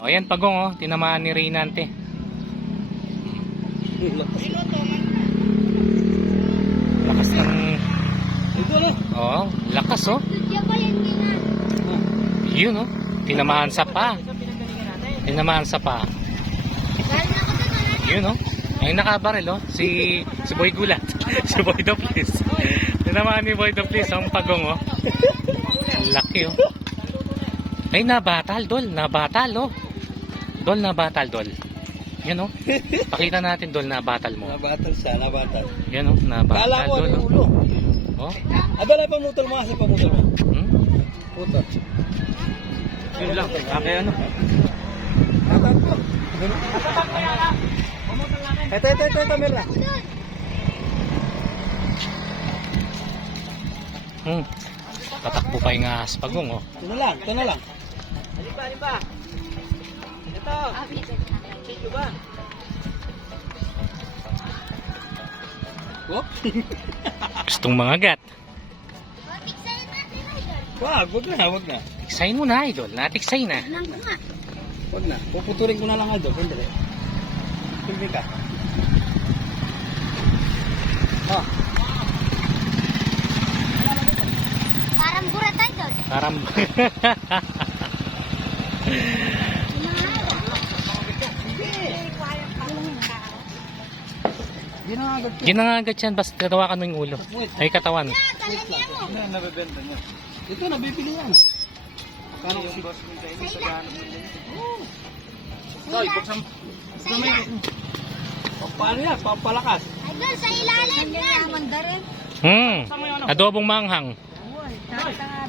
O ayan, pagong oh, tinamaan ni Reynante. Lakas ng... Oh, lakas oh. Yun oh, tinamaan sa pa. Tinamaan sa pa. Yun oh. Ay nakabaril oh, si Boy Gulat. Si Boy Doplis. Tinamaan ni Boy Doplis ang pagong oh. Laki oh. Ay nabatal dol, nabatal oh. Dol, nabatal dol. Yan oh. Pakita natin dol, nabatal mo. Nabatal siya, nabatal. Yan oh, nabatal Kala ko dol. ano yung ulo. Oh. Adala pamutol mo kasi pamutol mo. Hmm? Putol. Yun lang, kaya ano? Ito, Mira. Hmm. Tatakbo pa yung ahas pagong oh. Ito na lang. Alin ba? Ito. Ito ba? Oh? Gustong mangagat. Wag na. Tiksayin mo na idol, natiksayin na. Wag na. Puputulin ko na lang ito. Pwede. Pwede ka. Oh. Parang burat idol. Parang... Ginangagat yan, basta tatawakan mo yung ulo. Ay katawan. Nabibenta niya. Ito, nabibili yan. Paano yung boss mo tayo sa ganap mo din? Toy, buksan. Paano yan? Pampalakas. Idol, sa ilalim yan. Adobong manghang. Tama-tama,